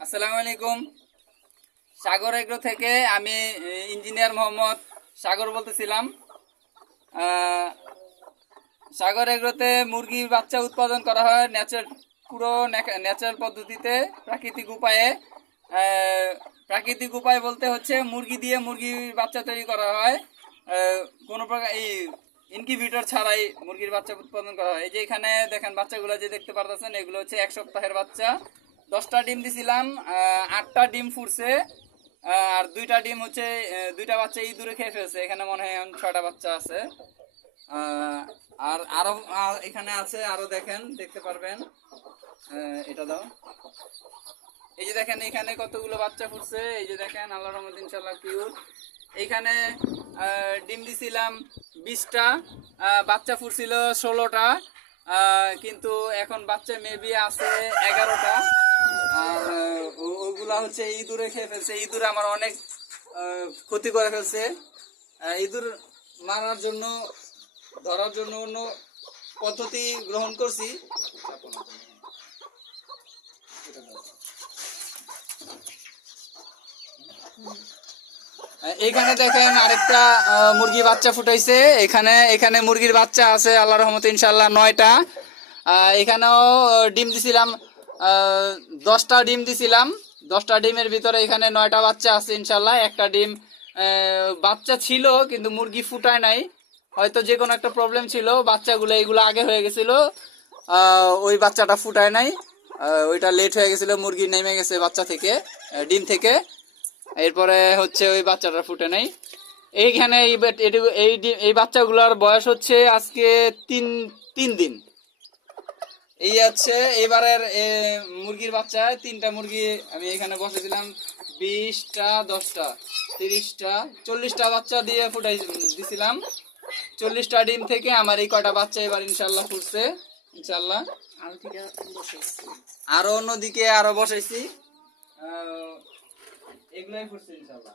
আসসালামু আলাইকুম। সাগর এগ্রো থেকে আমি ইঞ্জিনিয়ার মোহাম্মদ সাগর বলতেছিলাম। আহ, সাগর এগ্রোতে মুরগির বাচ্চা উৎপাদন করা হয় পুরো ন্যাচারাল পদ্ধতিতে, প্রাকৃতিক উপায়ে। আহ, প্রাকৃতিক উপায় বলতে হচ্ছে মুরগি দিয়ে মুরগির বাচ্চা তৈরি করা হয়। কোনো প্রকার এই ইনকিউবেটর ছাড়াই মুরগির বাচ্চা উৎপাদন করা হয়। এই যে এখানে দেখেন বাচ্চাগুলো যে দেখতে পারতেছেন, এগুলো হচ্ছে 1 সপ্তাহের বাচ্চা। 10টা ডিম দিছিলাম, 8টা ডিম ফুটছে। আর 2টা ডিম হচ্ছে, 2টা বাচ্চা ইঁদুরে খেয়ে ফেলছে। এখানে মনে হয় এখন 6টা বাচ্চা আছে। আহ, আর আরো এখানে আছে, আরো দেখেন, দেখতে পারবেন। এটা দাও। এই যে দেখেন এখানে কতগুলো বাচ্চা ফুটছে। এই যে দেখেন, আল্লাহর রহমতে ইনশাআল্লাহ পিওর। এইখানে ডিম দিছিলাম 20টা, বাচ্চা ফুটছিল 16টা। কিন্তু এখন বাচ্চা মেবি আছে 11টা। আর ওগুলা হচ্ছে ইঁদুরে খেয়ে ফেলছে। ইঁদুর আমার অনেক ক্ষতি করে ফেলছে। ইঁদুর মারার জন্য, ধরার জন্য অন্য পদ্ধতি গ্রহণ করছি। এইখানে দেখেন আরেকটা মুরগি বাচ্চা ফুটাইছে। এখানে এখানে মুরগির বাচ্চা আছে আল্লাহর রহমতে ইনশাআল্লাহ 9টা। এখানেও ডিম দিছিলাম, 10টা ডিম দিছিলাম। 10টা ডিমের ভিতরে এখানে 9টা বাচ্চা আছে ইনশাআল্লাহ। একটা ডিম বাচ্চা ছিল কিন্তু মুরগি ফুটায় নাই, হয়তো যে কোনো একটা প্রবলেম ছিল। বাচ্চাগুলো এইগুলো আগে হয়ে গেছিল, ওই বাচ্চাটা ফুটায় নাই। ওইটা লেট হয়ে গেছিল, মুরগি নেমে গেছে বাচ্চা থেকে, ডিম থেকে। এরপরে হচ্ছে ওই বাচ্চাটা ফুটে নাই। এইখানে এই বাচ্চাগুলোর বয়স হচ্ছে আজকে তিন 3 দিন। এই আছে এবারের মুরগির বাচ্চা। 3টা মুরগি আমি এখানে বসেছিলাম। 20টা, 10টা, 30টা, 40টা বাচ্চা দিয়ে ফুটাই দিছিলাম। 40টা ডিম থেকে আমার এই কয়টা বাচ্চা এবার ইনশাল্লাহ ফুটছে ইনশাল্লাহ। আরো অন্যদিকে আরো বসাইছি, এগুলাই ফুটছে ইনশাল্লাহ।